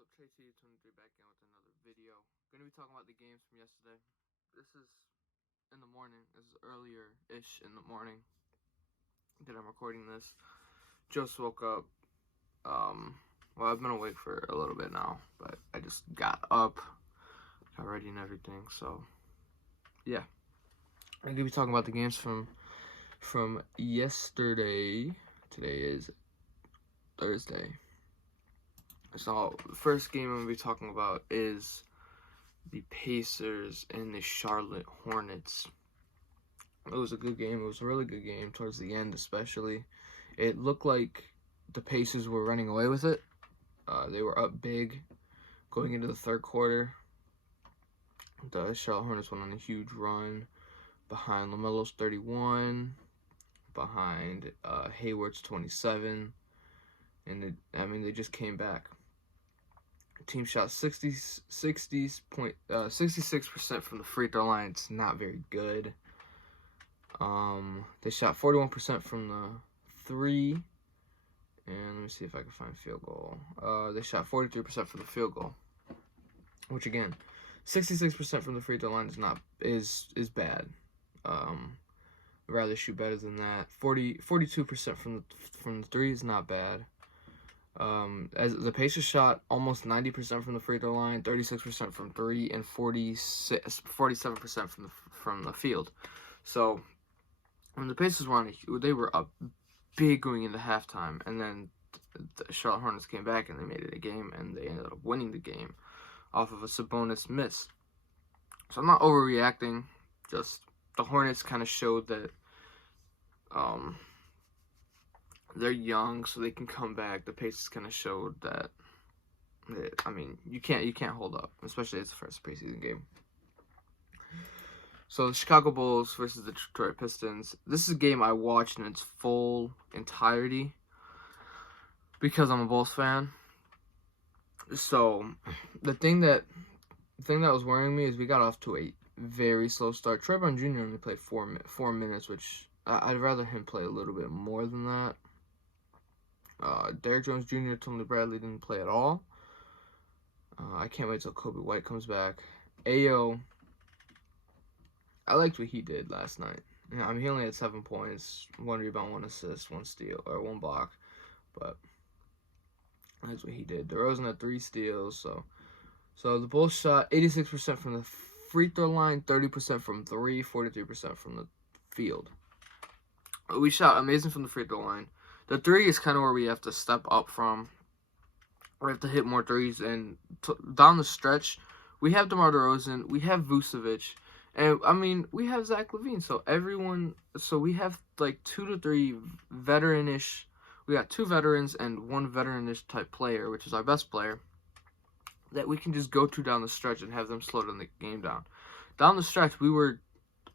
What's up, Tracy23 back in with another video. Going to be talking about the games from yesterday. This is in the morning. This is earlier-ish in the morning that I'm recording this. Just woke up. Well, I've been awake for a little bit now, but I just got up, got ready and everything. So, yeah. I'm going to be talking about the games from yesterday. Today is Thursday. So, the first game I'm going to be talking about is the Pacers and the Charlotte Hornets. It was a good game. It was a really good game towards the end, especially. It looked like the Pacers were running away with it. They were up big going into the third quarter. The Charlotte Hornets went on a huge run behind LaMelo's 31, behind Hayward's 27, and they just came back. The team shot 66% from the free throw line. It's not very good. They shot 41% from the three, and let me see if I can find field goal. They shot 43% from the field goal, which again, 66% from the free throw line is bad. I'd rather shoot better than that. 42% from the three is not bad. As the Pacers shot almost 90% from the free throw line, 36% from three, and 47% from the field. So when the Pacers were they were up big going into halftime, and then the Charlotte Hornets came back and they made it a game, and they ended up winning the game off of a Sabonis miss. So I'm not overreacting. Just the Hornets kind of showed that they're young, so they can come back. The Pacers kind of showed that. You can't hold up, especially as the first preseason game. So the Chicago Bulls versus the Detroit Pistons. This is a game I watched in its full entirety because I'm a Bulls fan. So the thing that was worrying me is we got off to a very slow start. Troy Brown Jr. only played 4 minutes, which I'd rather him play a little bit more than that. Derrick Jones Jr., Tony Bradley didn't play at all. I can't wait till Kobe White comes back. Ayo, I liked what he did last night. He only had 7 points, 1 rebound, 1 assist, 1 steal, or 1 block, but that's what he did. DeRozan had 3 steals. So the Bulls shot 86% from the free throw line, 30% from three, 43% from the field. We shot amazing from the free throw line. The three is kind of where we have to step up from. We have to hit more threes, and down the stretch, we have DeMar DeRozan, we have Vucevic, and we have Zach LaVine. So we have like 2 to 3 veteran-ish. We got 2 veterans and 1 veteran-ish type player, which is our best player, that we can just go to down the stretch and have them slow down the game down. Down the stretch, we were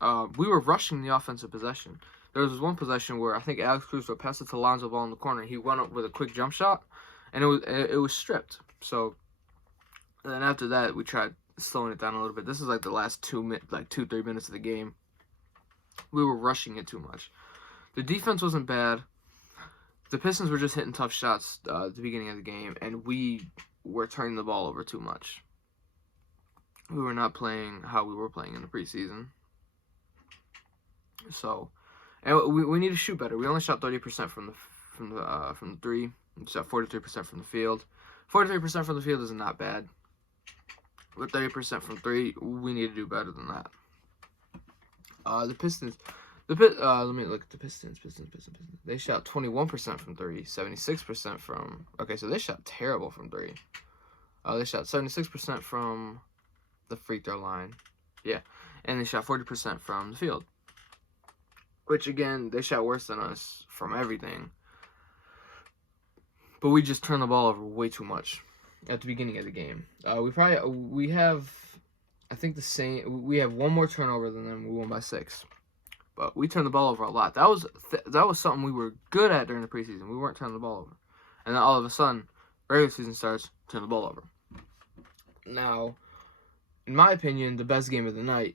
rushing the offensive possession. There was this one possession where I think Alex Cruz would pass it to Lonzo Ball in the corner. He went up with a quick jump shot, and it was stripped. So then after that, we tried slowing it down a little bit. This is like the last 3 minutes of the game. We were rushing it too much. The defense wasn't bad. The Pistons were just hitting tough shots at the beginning of the game, and we were turning the ball over too much. We were not playing how we were playing in the preseason. So, and we need to shoot better. We only shot 30% from the three. We shot 43% from the field. 43% from the field is not bad. But 30% from three, we need to do better than that. The Pistons. Let me look at the Pistons. They shot 21% from three, 76% from. Okay, so they shot terrible from three. They shot 76% from the free throw line. Yeah, and they shot 40% from the field. Which again, they shot worse than us from everything. But we just turned the ball over way too much at the beginning of the game. We have, I think the same. We have 1 more turnover than them. We won by 6. But we turned the ball over a lot. That was something we were good at during the preseason. We weren't turning the ball over. And then all of a sudden, regular season starts, turn the ball over. Now, in my opinion, the best game of the night,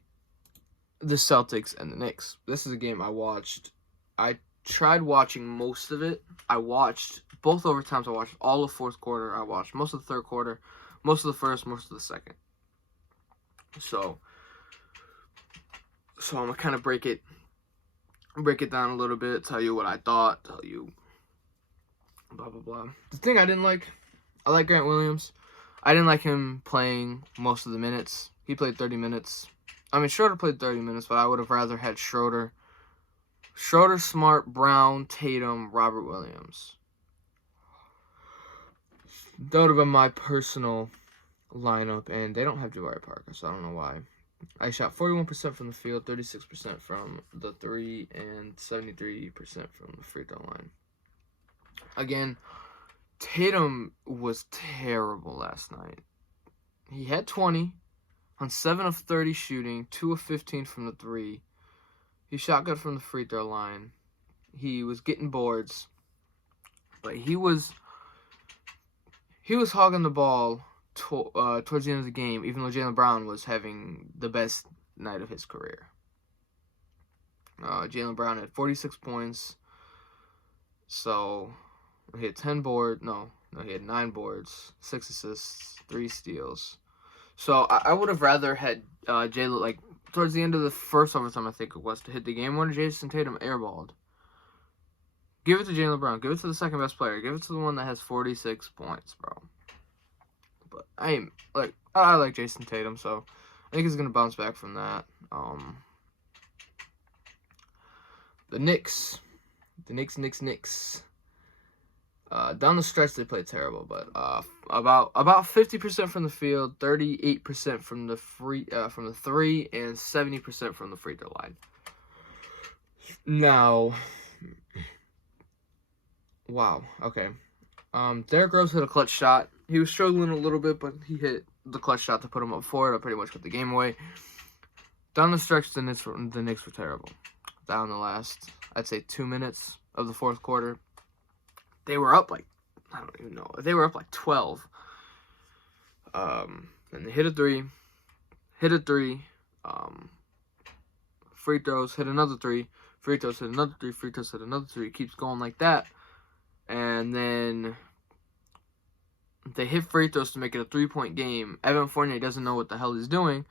the Celtics and the Knicks. This is a game I watched. I tried watching most of it. I watched both overtimes. I watched all of fourth quarter. I watched most of the third quarter, most of the first, most of the second. So I'm gonna kind of break it down a little bit, tell you what I thought, tell you blah blah blah. The thing I didn't like, I like Grant Williams. I didn't like him playing most of the minutes. He played 30 minutes. I mean, Schroeder played 30 minutes, but I would have rather had Schroeder, Smart, Brown, Tatum, Robert Williams. That would have been my personal lineup, and they don't have Jabari Parker, so I don't know why. I shot 41% from the field, 36% from the 3, and 73% from the free throw line. Again, Tatum was terrible last night. He had 20 on 7 of 30 shooting, 2 of 15 from the 3. He shot good from the free throw line. He was getting boards, but he was hogging the ball towards the end of the game, even though Jaylen Brown was having the best night of his career. Jaylen Brown had 46 points, so he had 10 boards. No, he had 9 boards, 6 assists, 3 steals. So I would have rather had Jaylen, like, towards the end of the first overtime, I think it was, to hit the game winner. Jason Tatum airballed. Give it to Jaylen Brown. Give it to the second best player. Give it to the one that has 46 points, bro. But I like Jason Tatum, so I think he's gonna bounce back from that. The Knicks. Down the stretch they played terrible, but about 50% from the field, 38% from the 3, and 70% from the free throw line. Now, wow, okay. Derrick Rose hit a clutch shot. He was struggling a little bit, but he hit the clutch shot to put him up 4. That pretty much put the game away. Down the stretch, the Knicks were terrible. Down the last, I'd say, 2 minutes of the fourth quarter, they were up like, I don't even know. They were up like 12. And they hit a 3. Free throws, hit another 3. Free throws, hit another 3. Free throws, hit another 3. It keeps going like that. And then they hit free throws to make it a 3-point game. Evan Fournier doesn't know what the hell he's doing.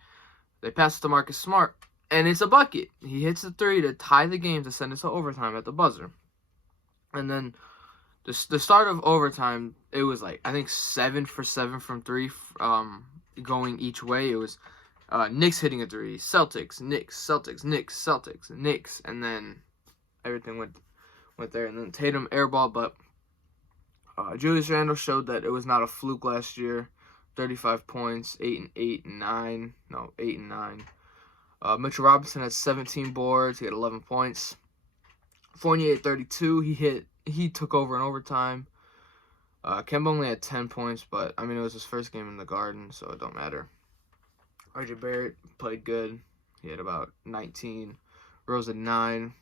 They pass it to Marcus Smart, and it's a bucket. He hits the 3 to tie the game to send it to overtime at the buzzer. And then the start of overtime, it was like, I think 7 for 7 from 3 going each way. It was Knicks hitting a 3, Celtics, Knicks, Celtics, Knicks, Celtics, Knicks, and then everything went there. And then Tatum airball, but Julius Randle showed that it was not a fluke last year. 35 points, 8 and 9. Mitchell Robinson had 17 boards. He had 11 points. Fournier had 32. He took over in overtime. Kemba only had 10 points, but, I mean, it was his first game in the Garden, so it don't matter. RJ Barrett played good. He had about 19. Rose had 9.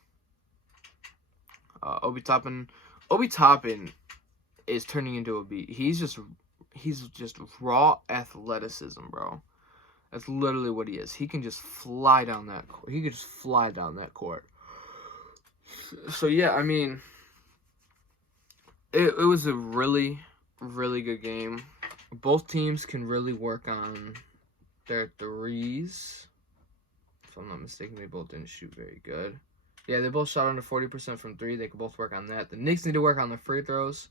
Obi Toppin is turning into a beast. He's just raw athleticism, bro. That's literally what he is. He can just fly down that court. So yeah, I mean, it was a really, really good game. Both teams can really work on their threes. If I'm not mistaken, they both didn't shoot very good. Yeah, they both shot under 40% from 3. They could both work on that. The Knicks need to work on their free throws.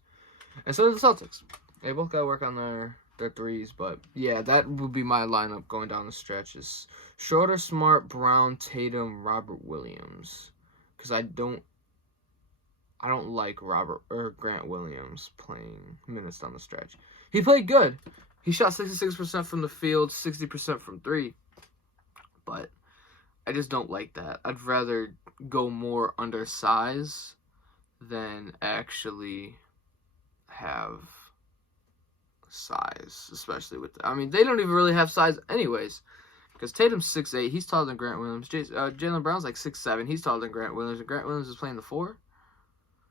And so do the Celtics. They both got to work on their threes. But, yeah, that would be my lineup going down the stretch. Is Schroeder, Smart, Brown, Tatum, Robert Williams. Because I don't like Grant Williams playing minutes down the stretch. He played good. He shot 66% from the field, 60% from 3. But I just don't like that. I'd rather go more undersized than actually have size, especially with I mean, they don't even really have size anyways, because Tatum's 6'8", he's taller than Grant Williams. Jaylen Brown's like 6'7", he's taller than Grant Williams, and Grant Williams is playing the 4.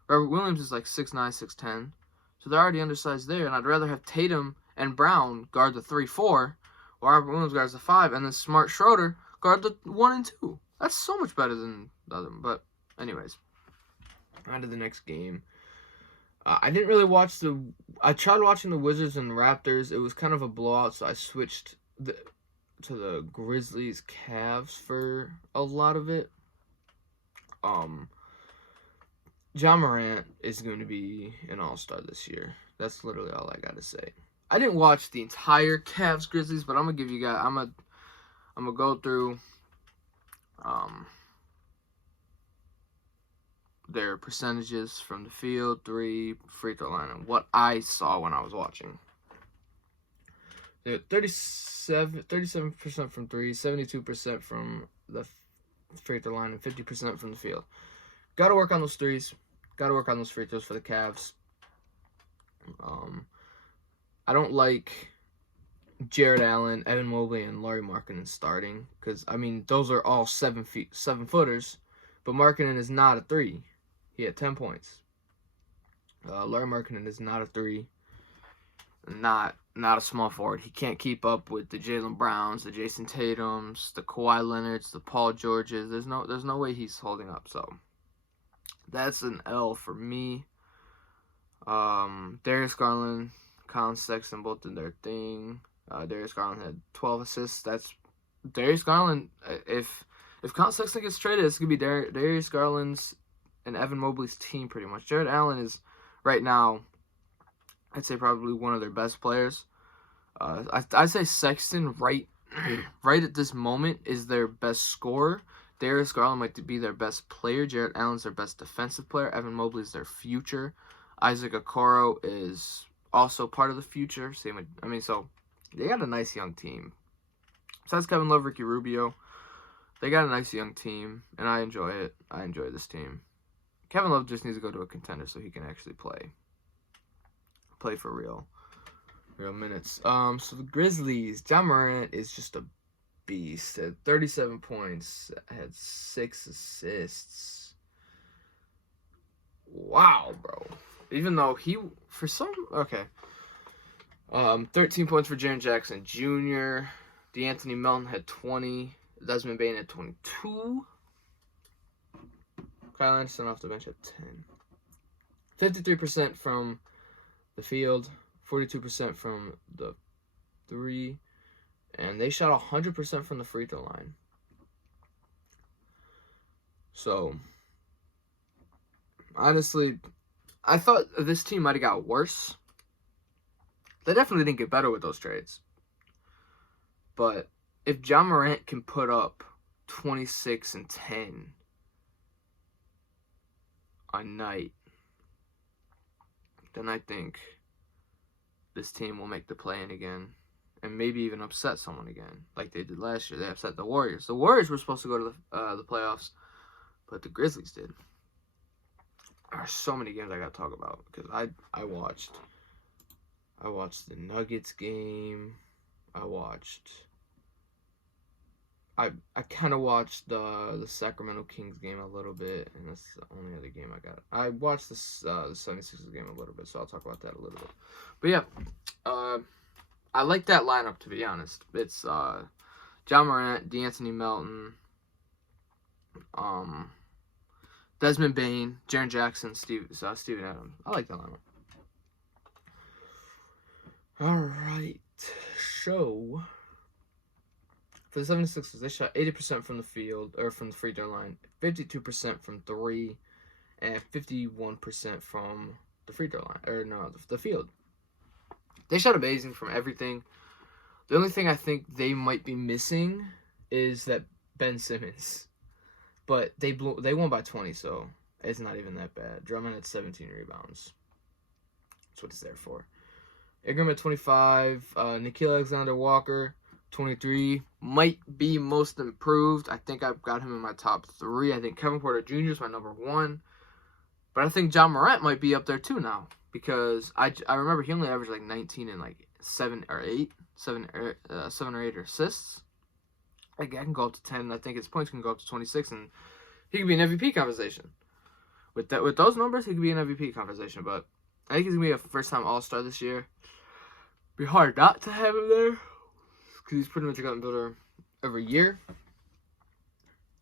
Robert Williams is like 6'9", 6'10", so they're already undersized there, and I'd rather have Tatum and Brown guard the 3-4, while Robert Williams guards the 5, and then Smart Schroeder guard the 1 and 2. That's so much better than the other one. But anyways, On to the next game. I didn't really watch the. I tried watching the Wizards and Raptors. It was kind of a blowout, so I switched to the Grizzlies Cavs for a lot of it. Ja Morant is going to be an all-star this year. That's literally all I got to say. I didn't watch the entire Cavs Grizzlies, but I'm gonna give you guys. I'm gonna go through their percentages from the field, 3, free throw line, and what I saw when I was watching. They're 37% from 3, 72% from the free throw line, and 50% from the field. Got to work on those threes. Got to work on those free throws for the Cavs. I don't like Jared Allen, Evan Mobley, and Lauri Markkanen starting because, I mean, those are all 7-footers, but Markkanen is not a 3. He had 10 points. Lauri Markkanen is not a 3. Not a small forward. He can't keep up with the Jaylen Browns, the Jason Tatums, the Kawhi Leonards, the Paul Georges. There's no way he's holding up. So that's an L for me. Darius Garland, Colin Sexton both did their thing. Darius Garland had 12 assists. That's Darius Garland. If Colin Sexton gets traded, it's gonna be Darius Garland's and Evan Mobley's team pretty much. Jared Allen is right now, I'd say probably one of their best players. I'd say Sexton right at this moment is their best scorer. Darius Garland might be their best player. Jared Allen's their best defensive player. Evan Mobley is their future. Isaac Okoro is also part of the future. So they got a nice young team. Besides Kevin Love, Ricky Rubio, they got a nice young team, and I enjoy it. I enjoy this team. Kevin Love just needs to go to a contender so he can actually play for real minutes. So the Grizzlies, Ja Morant is just a beast. At 37 points, had 6 assists. Wow, bro. Even though 13 points for Jaren Jackson Jr. DeAnthony Melton had 20. Desmond Bane had 22. Kyle Anderson off the bench at 10. 53% from the field, 42% from the 3, and they shot 100% from the free throw line. So, honestly, I thought this team might have got worse. They definitely didn't get better with those trades. But if Ja Morant can put up 26 and 10 a night, then I think this team will make the play-in again and maybe even upset someone again like they did last year. They upset the Warriors. The Warriors were supposed to go to the playoffs, but the Grizzlies did. There are so many games I got to talk about because I watched the Nuggets game. I kind of watched the Sacramento Kings game a little bit, and that's the only other game I got. I watched the 76ers game a little bit, so I'll talk about that a little bit. But yeah, I like that lineup, to be honest. It's Ja Morant, DeAnthony Melton, Desmond Bane, Jaren Jackson, Steven Adams. I like that lineup. All right, so for the 76ers, they shot 80% from the field, or from the free throw line, 52% from 3, and 51% from the free throw line, the field. They shot amazing from everything. The only thing I think they might be missing is that Ben Simmons. But they won by 20, so it's not even that bad. Drummond had 17 rebounds. That's what it's there for. Ingram at 25. Nickeil Alexander-Walker, 23. Might be most improved. I think I've got him in my top 3. I think Kevin Porter Jr. is my number 1. But I think Ja Morant might be up there too now. Because I remember he only averaged like 19 and like 7 or 8 assists. I can go up to 10. I think his points can go up to 26, and he could be an MVP conversation. With those numbers, he could be an MVP conversation. But I think he's gonna be a first-time All-Star this year. Be hard not to have him there because he's pretty much a gotten better every year.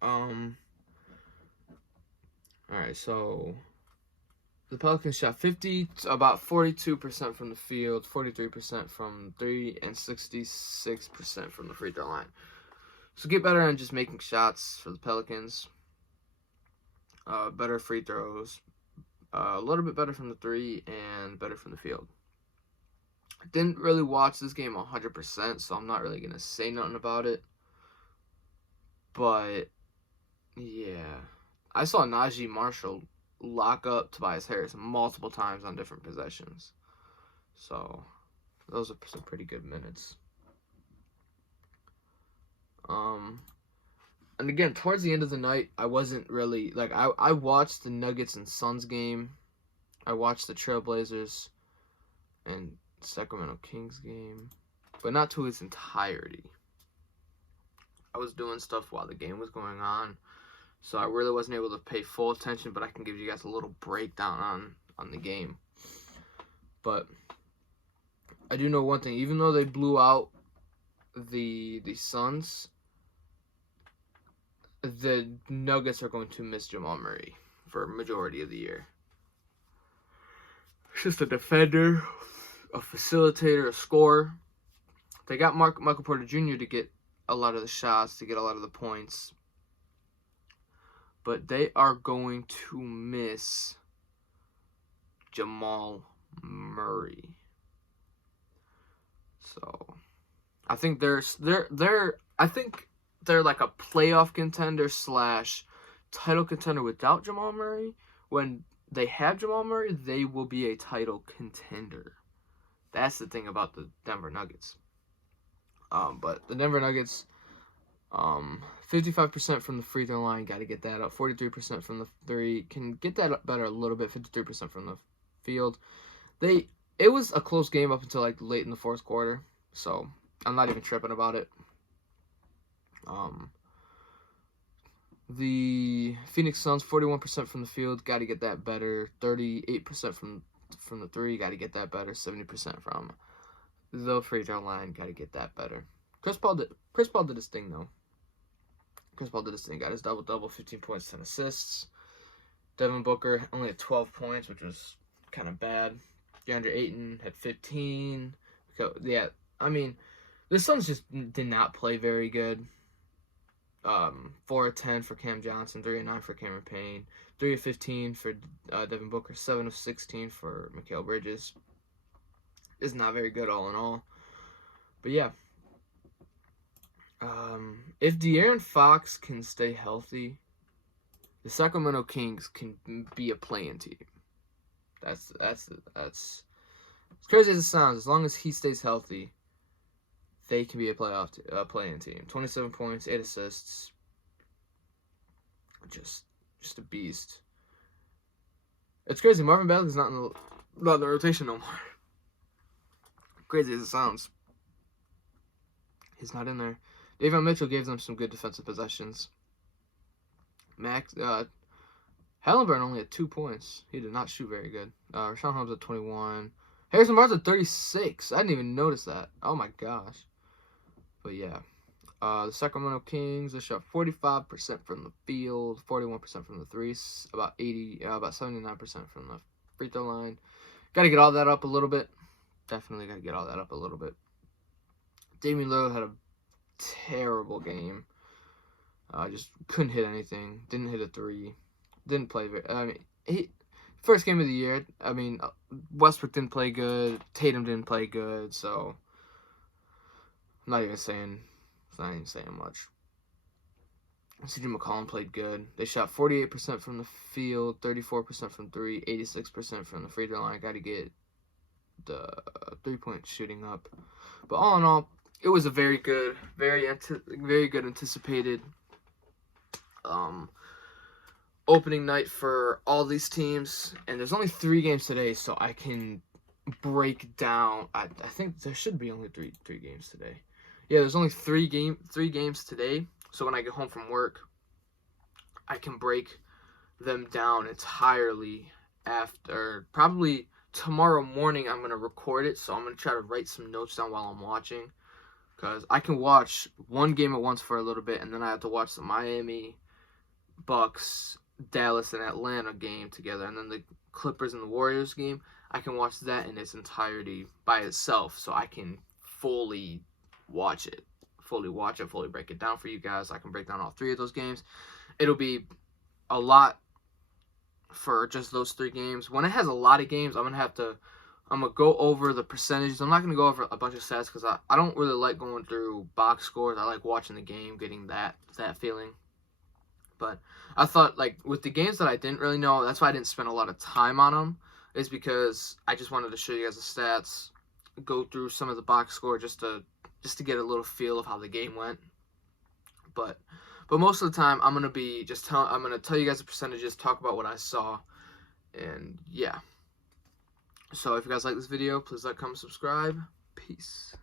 All right, so The Pelicans shot about 42% from the field, 43% from 3, and 66% from the free throw line. So get better on just making shots for the Pelicans. Better free throws, a little bit better from the 3, and better from the field. I didn't really watch this game 100%, so I'm not really going to say nothing about it. But, yeah. I saw Najee Marshall lock up Tobias Harris multiple times on different possessions. So, those are some pretty good minutes. And again, towards the end of the night, I wasn't really, like, I watched the Nuggets and Suns game. I watched the Trailblazers and Sacramento Kings game, but not to its entirety. I was doing stuff while the game was going on, so I really wasn't able to pay full attention, but I can give you guys a little breakdown on the game. But I do know one thing, even though they blew out the Suns, the Nuggets are going to miss Jamal Murray for a majority of the year. He's just a defender, a facilitator, a scorer. They got Michael Porter Jr. to get a lot of the shots, to get a lot of the points. But they are going to miss Jamal Murray. So I think they're like a playoff contender / title contender without Jamal Murray. When they have Jamal Murray, they will be a title contender. That's the thing about the Denver Nuggets. But the Denver Nuggets, 55% from the free throw line, got to get that up. 43% from the 3, can get that up better a little bit. 53% from the field. It was a close game up until like late in the fourth quarter, so I'm not even tripping about it. The Phoenix Suns, 41% from the field, got to get that better. 38% from the 3, got to get that better. 70% from the free throw line, got to get that better. Chris Paul did his thing though. Chris Paul did his thing, got his double-double, 15 points, 10 assists. Devin Booker only had 12 points, which was kind of bad. DeAndre Ayton had 15. Yeah, I mean, the Suns just did not play very good. 4 of 10 for Cam Johnson, 3 of 9 for Cameron Payne, 3 of 15 for Devin Booker, 7 of 16 for Mikal Bridges. Is not very good all in all. But yeah. If De'Aaron Fox can stay healthy, the Sacramento Kings can be a play-in team. That's as crazy as it sounds. As long as he stays healthy, they can be a play-in team. 27 points, 8 assists. Just a beast. It's crazy. Marvin Bagley's not in the rotation no more. Crazy as it sounds, he's not in there. Davion Mitchell gave them some good defensive possessions. Halliburton only had 2 points. He did not shoot very good. Rashawn Holmes at 21. Harrison Barnes at 36. I didn't even notice that. Oh my gosh. But yeah. The Sacramento Kings, they shot 45% from the field, 41% from the 3, about 79% from the free throw line. Got to get all that up a little bit. Definitely got to get all that up a little bit. Damian Lillard had a terrible game. Just couldn't hit anything. Didn't hit a 3. Didn't play very. First game of the year. I mean, Westbrook didn't play good. Tatum didn't play good. So I'm not even saying. It's not even saying much. CJ McCollum played good. They shot 48% from the field, 34% from 3, 86% from the free throw line. Got to get the 3-point shooting up. But all in all, it was a very good anticipated opening night for all these teams. And there's only 3 games today, so I can break down. I think there should be only three games today. Yeah, there's only 3 games today. So when I get home from work, I can break them down entirely after. Probably tomorrow morning I'm going to record it. So I'm going to try to write some notes down while I'm watching. Because I can watch one game at once for a little bit. And then I have to watch the Miami, Bucks, Dallas, and Atlanta game together. And then Clippers and the Warriors game, I can watch that in its entirety by itself, so I can fully watch it, fully break it down for you guys. I can break down all 3 of those games. It'll be a lot for just those 3 games. When it has a lot of games, I'm gonna go over the percentages. I'm not gonna go over a bunch of stats because I don't really like going through box scores. I like watching the game, getting that feeling. But I thought, like, with the games that I didn't really know, that's why I didn't spend a lot of time on them, is because I just wanted to show you guys the stats, go through some of the box score just to get a little feel of how the game went. But most of the time, I'm gonna tell you guys the percentages, talk about what I saw, and yeah. So if you guys like this video, please like, comment, subscribe. Peace.